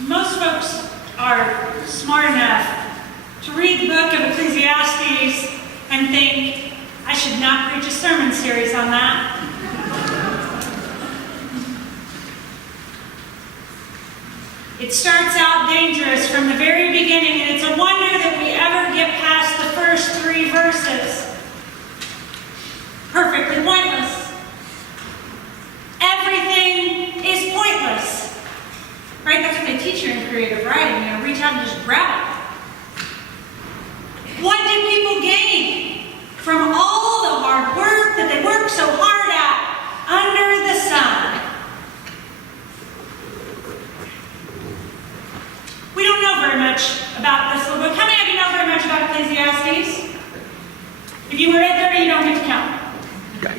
Most folks are smart enough to read the book of Ecclesiastes and think, I should not preach a sermon series on that. It starts out dangerous from the very beginning, and it's a wonder that we ever get past the first 3 verses. Perfectly pointless. Everything is pointless. Right? That's what they teach you in creative writing. Reach out and just grab it. What do people gain from all the hard work that they work so hard at under the sun? We don't know very much about this little book. How many of you know very much about Ecclesiastes? If you were at 30, you don't get to count. Okay.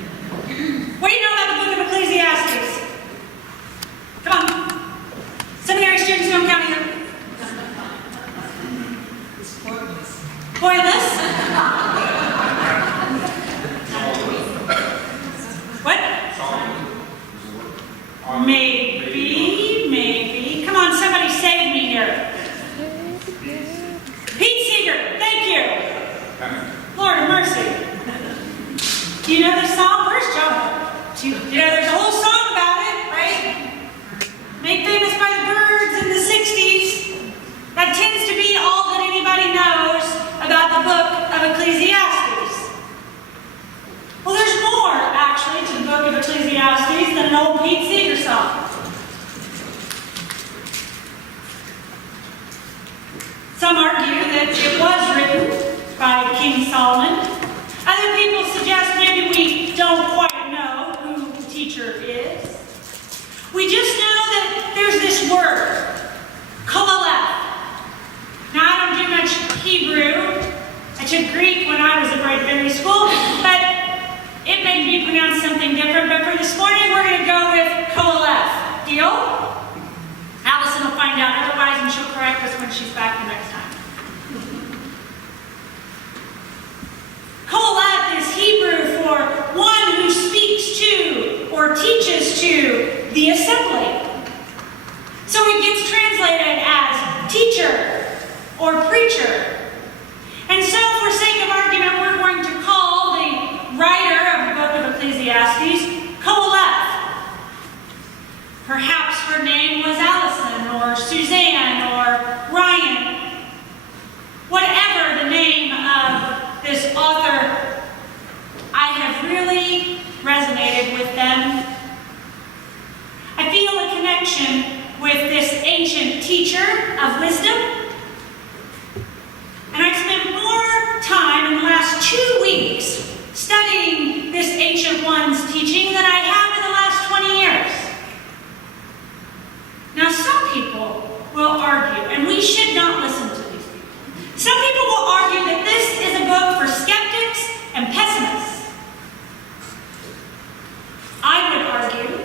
What do you know about the book of Ecclesiastes? Come on. Seminary students don't count either. It's pointless. Pointless? What? Maybe. Come on, somebody save me here. Pete Seeger, thank you. Lord of mercy. Do you know this song? Where's Jonah? There's a whole song about it, right? Made famous by the Byrds in the 60s. That tends to be all that anybody knows about the book of Ecclesiastes. Well, there's more, actually, to the book of Ecclesiastes than an old Pete Seeger song. Some argue that it was written by King Solomon. Other people suggest maybe we don't quite know who the teacher is. We just know that there's this word, koheleth. Now, I don't do much Hebrew. I took Greek when I was at Brighton School, but it made me pronounce something different. But for this morning, we're going to go with koheleth. Deal? Allison will find out otherwise, and she'll correct us when she's back the next time. Koheleth is Hebrew for one who speaks to or teaches to the assembly. So it gets translated as teacher or preacher. And so, for sake of argument, we're going to call the writer of the book of Ecclesiastes Koheleth. Perhaps her name was Allison or Suzanne or Ryan. Whatever the name of this author, I have really resonated with them. I feel a connection with this ancient teacher of wisdom. And I spent more time in the last 2 weeks studying this ancient one's teaching than I have in the last 20 years. Now, some people will argue, and we should not listen to these people. Some people will argue that this is a book for skeptics and pessimists. I would argue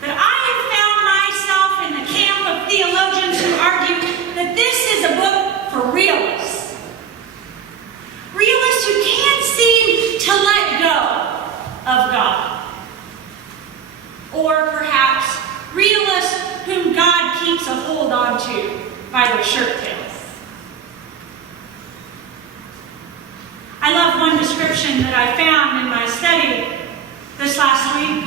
that I have found myself in the camp of theologians who argue that this is a book for realists. Realists who can't seem to let go of God. Or perhaps realists whom God keeps a hold on to by their shirt tails. I love one description that I found in my study this last week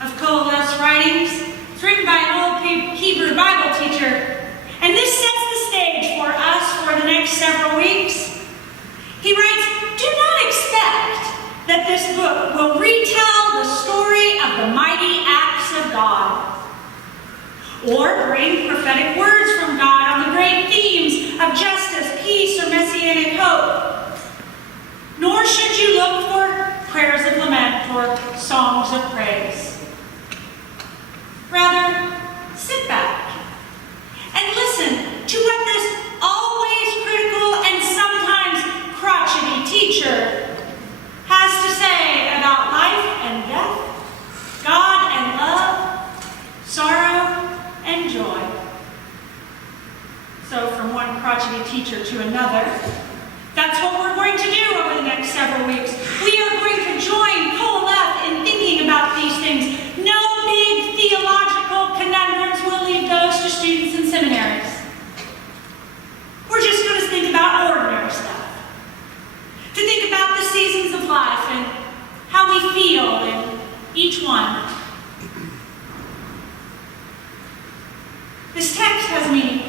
of Koheleth's writings. It's written by an old Hebrew Bible teacher, and this sets the stage for us for the next several weeks. He writes, "Do not expect that this book will retell the story of the mighty acts of God, or bring prophetic words from God on the great themes of justice, peace, or messianic hope. Nor should you look for prayers of lament or songs of praise. Rather, sit back and listen to what this always critical and sometimes crotchety teacher has to say about life and death, God and love, sorrow and joy." So from one crotchety teacher to another, that's what we're going to do over the next several weeks. We are going to join Koheleth in thinking about these things. No big theological conundrums. We'll leave those to students in seminary. This text has me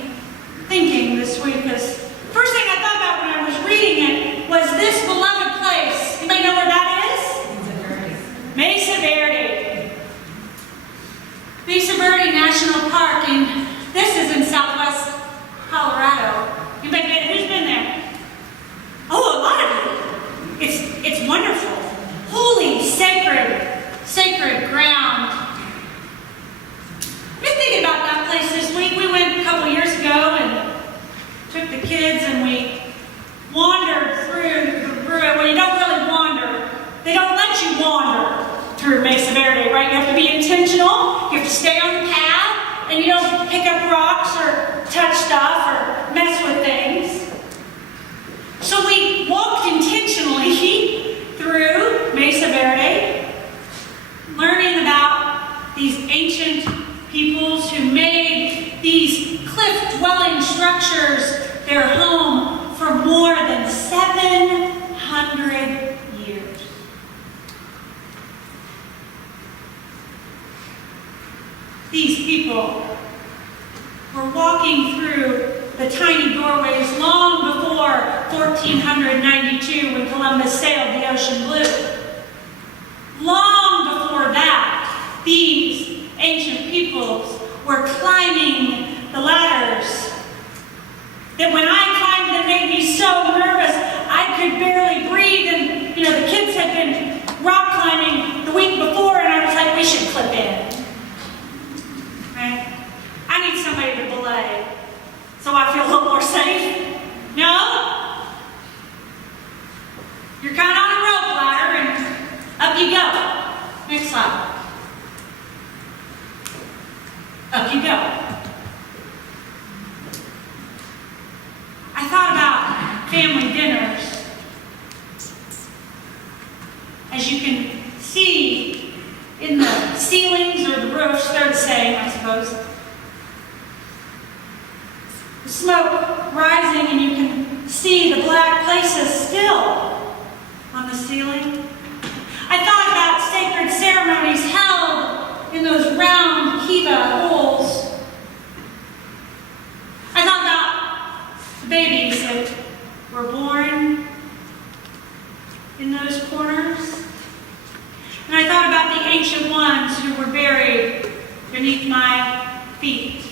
thinking this week, because first thing I thought about when I was reading it was this beloved place. Anybody know where that is? Mesa Verde. Mesa Verde National Park, and this is in southwest Colorado. Who's been there? Oh, a lot of you. It's wonderful. Holy, sacred ground. I've been thinking about that place this week. We went a couple years ago and took the kids and we wandered through it. Well, you don't really wander. They don't let you wander through Mesa Verde, right? You have to be intentional. You have to stay on the path, and you don't pick up rocks or touch stuff or mess with things. So we walked intentionally through Mesa Verde, learning about these ancient peoples who made these cliff-dwelling structures their home for more than 700 years. These people were walking through the tiny doorways long before 1492, when Columbus sailed the ocean blue. Long before that, these ancient peoples were climbing the ladders that when I climbed them made me so nervous I could barely breathe. And the kids had been rock climbing the week before, and I was like, we should clip in. Right? I need somebody to belay so I feel a little more safe. No? You're kind of on a rope ladder and up you go. Next slide. Up you go. I thought about family dinners. As you can see in the ceilings or the roofs, they're the same, I suppose. The smoke rising, and you can see the black places still on the ceiling. I thought about sacred ceremonies held in those round kiva holes. I thought about the babies that were born in those corners. And I thought about the ancient ones who were buried beneath my feet.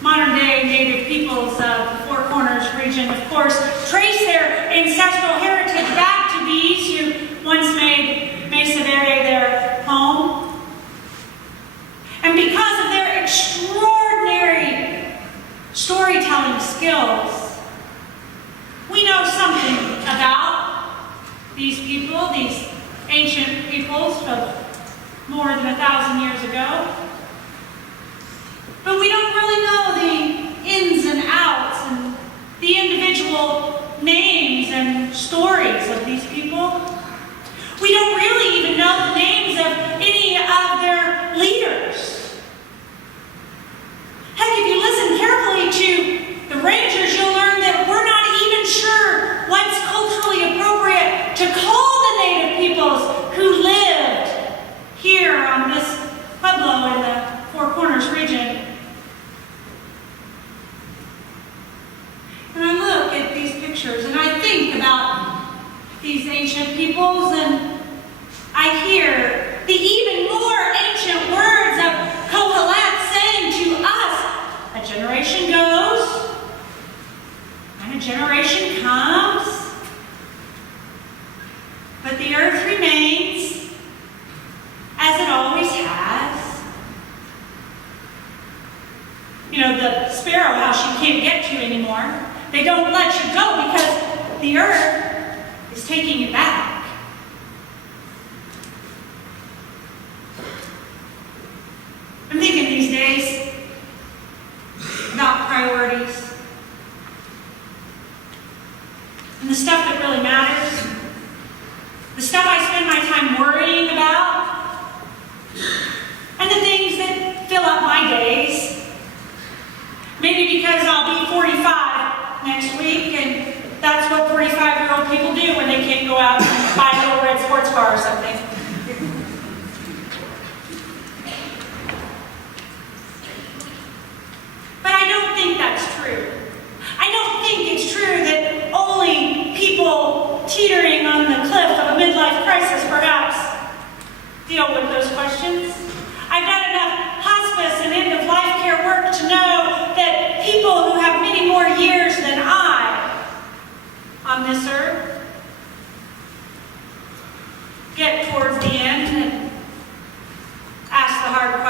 Modern-day native peoples of the Four Corners region, of course, trace their ancestral heritage back to these who once made Mesa Verde their home. And because of their extraordinary storytelling skills, we know something about these people, these ancient peoples of more than 1,000 years ago. But we don't really know the ins and outs and the individual names and stories of these people. We don't really even know the names of any of their leaders. Heck, if you listen carefully to the Rangers, you'll learn that we're not even sure what's culturally appropriate to call the native peoples who lived here on this pueblo in the Four Corners region. And I look at these pictures and I think about these ancient peoples, and I hear the even more ancient words of Kohelet saying to us, a generation goes and a generation comes, but the earth remains as it always has. The sparrow house you can't get to anymore. They don't let you go because the earth is taking it back. I'm thinking these days about priorities and the stuff that really matters, the stuff I spend my time worrying about, and the things that fill up my days. Maybe because I'll be 45 next week, and that's what 45-year-old people do when they can't go out and buy a little red sports car or something.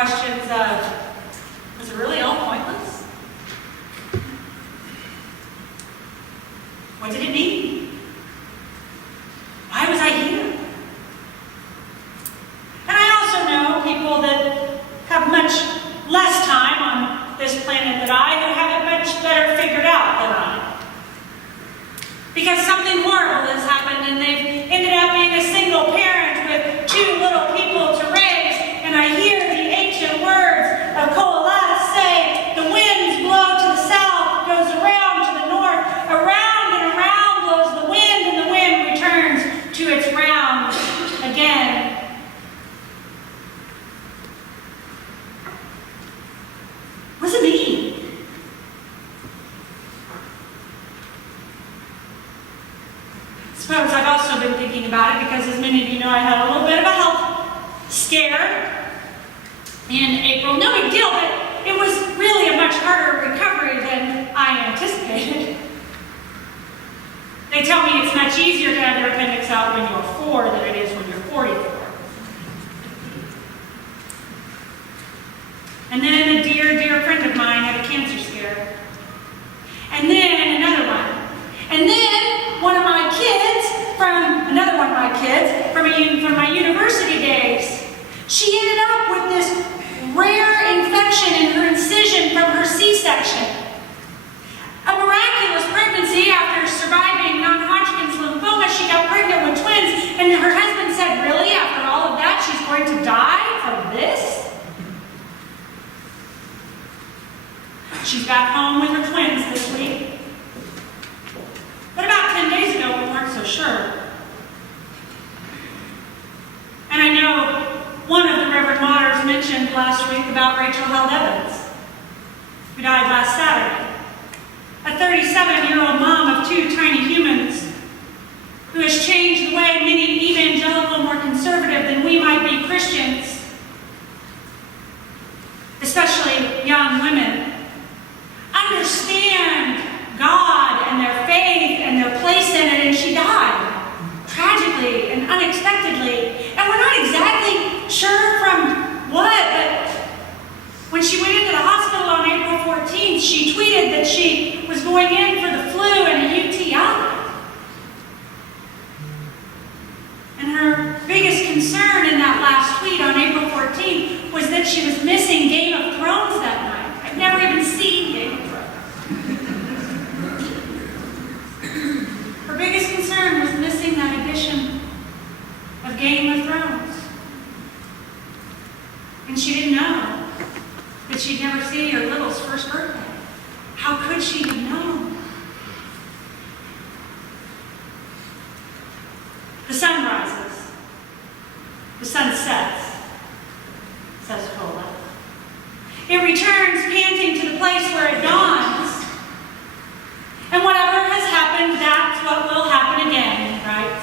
questions of, was it really all pointless? What did it mean? Why was I here? And I also know people that have much less time on this planet than I, who have it much better figured out than I. Because something horrible has happened and they've ended up being a single parent with 2 little people to raise. And I hear the ancient words of Kohelet say, the winds blow to the south, goes around to the north, around and around blows the wind, and the wind returns to its round again. What does it mean? Suppose I've also been thinking about it because, as many of you know, I had a little bit of a health scare in April. No big deal, but it was really a much harder recovery than I anticipated. They tell me it's much easier to have your appendix out when you're 4 than it is when you're 44. And then a dear, dear friend of mine had a cancer scare. And then another one. And then one of my kids, another one of my kids, from my university days, she ended up with this rare infection in her incision from her C-section. A miraculous pregnancy. After surviving non-Hodgkin's lymphoma, she got pregnant with twins, and her husband said, really, after all of that, she's going to die from this? She's back home with her twins this week. But about 10 days ago, we weren't so sure. And I know one of the Reverend Martyrs mentioned last week about Rachel Held Evans, who died last Saturday. A 37-year-old mom of 2 tiny humans who has changed the way many evangelical, more conservative than we might be Christians, especially young women, understand God and their faith and their place in it, and she died tragically and unexpectedly. And we're not exactly sure from what, but when she went into the hospital on April 14th, she tweeted that she was going in for the flu and a UTI. And her biggest concern in that last tweet on April 14th was that she was missing Game of Thrones that night. I've never even seen Game of Thrones. Her biggest concern was missing that edition of Game of Thrones. And she didn't know that she'd never see her little's first birthday. How could she have known? The sun rises. The sun sets, says Kohelet. It returns panting to the place where it dawns. And whatever has happened, that's what will happen again, right?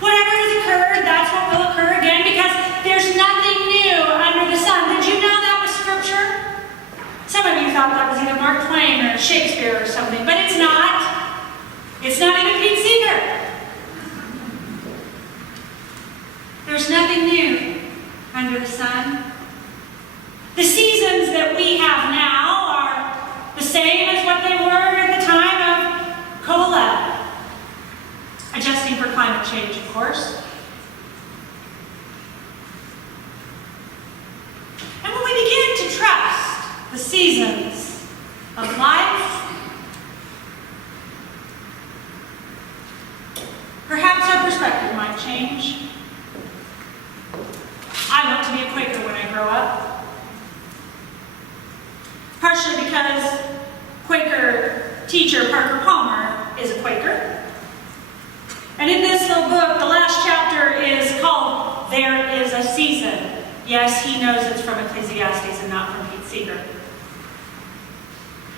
Whatever has occurred, that's what will occur again, because there's nothing new under the sun. Did you know that was scripture? Some of you thought that was either Mark Twain or Shakespeare or something, but it's not. It's not even Pete Seeger. There's nothing new under the sun. The seasons that we have now are the same as what they were at the time of Kohelet. Adjusting for climate change, of course. And when we begin to trust the seasons of life, perhaps our perspective might change. I want to be a Quaker when I grow up. Partially because Quaker teacher Parker Palmer is a Quaker. And in this little book, the last chapter is called There is a Season. Yes, he knows it's from Ecclesiastes and not from Pete Seeger.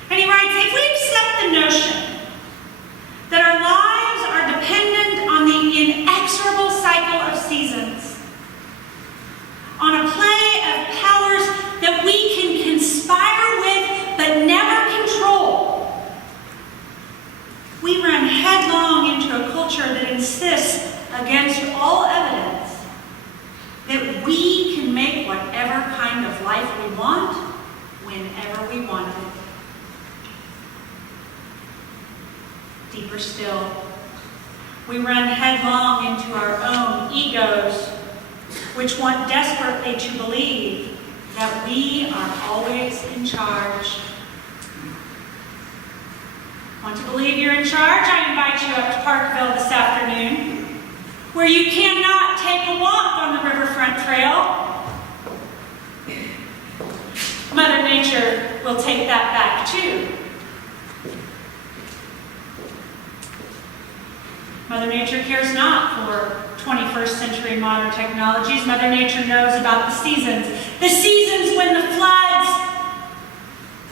And he writes, if we accept the notion that our lives are dependent on the inexorable cycle of seasons, on a play of powers that we can conspire with but never control, we run headlong into a culture that insists, against all evidence, that we can make whatever kind of of life we want, whenever we want it. Deeper still, we run headlong into our own egos, which want desperately to believe that we are always in charge. Want to believe you're in charge? I invite you up to Parkville this afternoon, where you cannot take a walk on the riverfront trail. Mother Nature will take that back too. Mother Nature cares not for 21st century modern technologies. Mother Nature knows about the seasons when the floods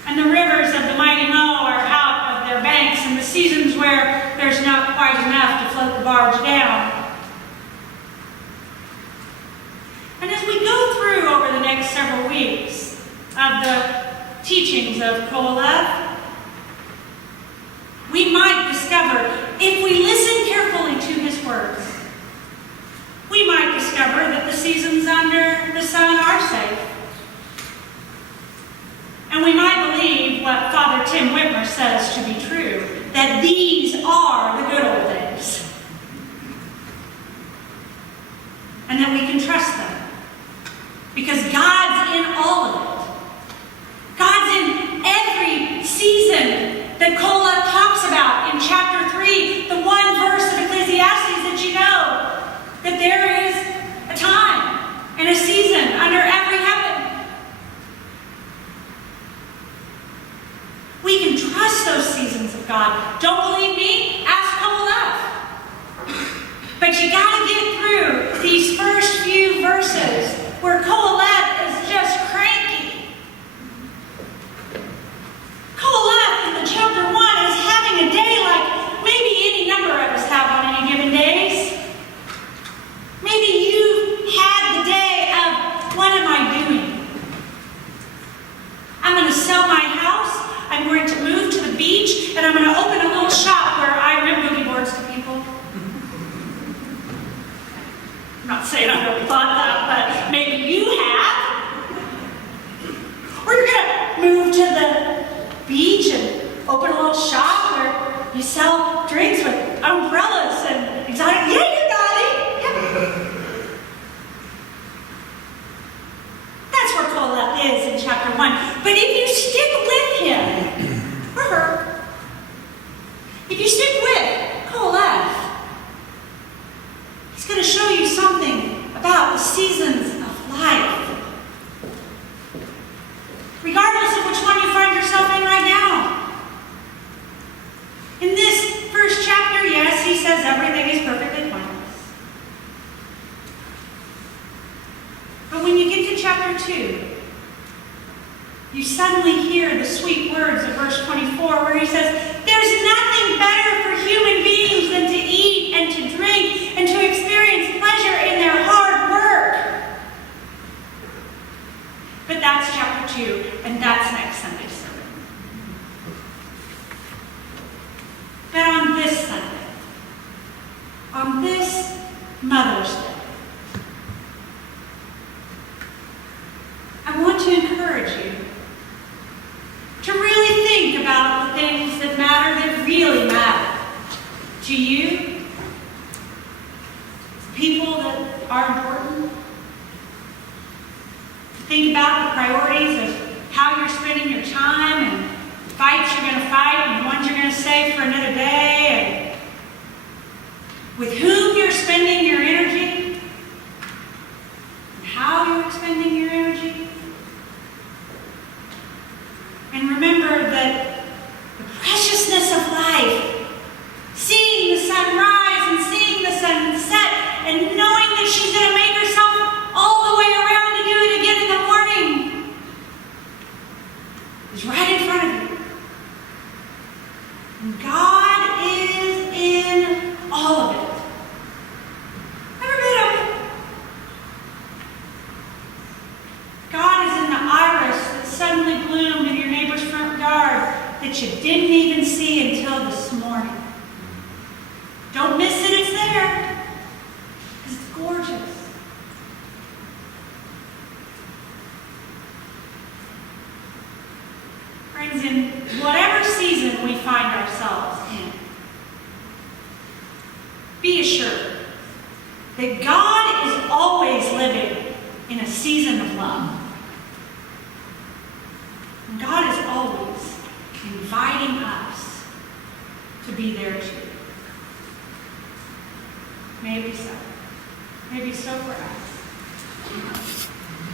and the rivers of the mighty Mo are out of their banks, and the seasons where there's not quite enough to float the barge down. And as we go through over the next several weeks of the teachings of Kohelet, we might discover, if we listen carefully to his words, we might discover that the seasons under the sun are safe. And we might believe what Father Tim Whitmer says to be true, that these are the good old days. And that we can trust them. Because God's in all of it. God's in every season that Kohelet talks about in chapter 3, the one verse of Ecclesiastes that you know, that there is a time and a season under every heaven. We can trust those seasons of God. Don't believe me? Ask Kohelet. But you got to get through these first few verses where Kohelet is just cranky. Kohelet in the chapter 1 is having a day like maybe any number of us have on any given days. Maybe you've had the day of, what am I doing? I'm going to sell my house. I'm going to move to the beach, and I'm going to open a little shop where I rent boogie boards to people. I'm not saying I really thought that, but maybe you have. Or you're going to move to the beach and open a little shop where you sell drinks with umbrellas and exotic. Yeah, you got it. Yeah. That's where Kohelet is in chapter 1. But if you stick with him, or her, if you stick with Kohelet, he's going to show you something about the seasons of life. Regardless of which one you find yourself in right now. In this first chapter, yes, he says everything is perfectly pointless. But when you get to chapter 2, you suddenly hear the sweet words of verse 24 where he says, there's nothing better for human beings than to eat and to drink and to experience pleasure in their hard work. But that's chapter 2, and that's next Sunday's sermon. But on this Sunday, on this Mother's Day, I want to encourage you to really think about the things that matter, that really matter to you, people that are important. Think about the priorities of how you're spending your time and fights you're going to fight and ones you're going to save for another day, and with whom you're spending your energy and how you're expending your energy. And remember that the preciousness of life, seeing the sun rise and seeing the sun set, and knowing that she's going to make herself all the way around to do it again in the morning, is right in front of you. And God is in all of it. Every bit of it. God is in the iris that suddenly bloomed in your neighbor's front yard that you didn't even see until this morning. Don't miss it, it's there. Because it's gorgeous. Friends, in whatever season we find ourselves in, be assured that God is always living in a season of love. And God is always inviting us to be there too. May it be so. May it be so for us.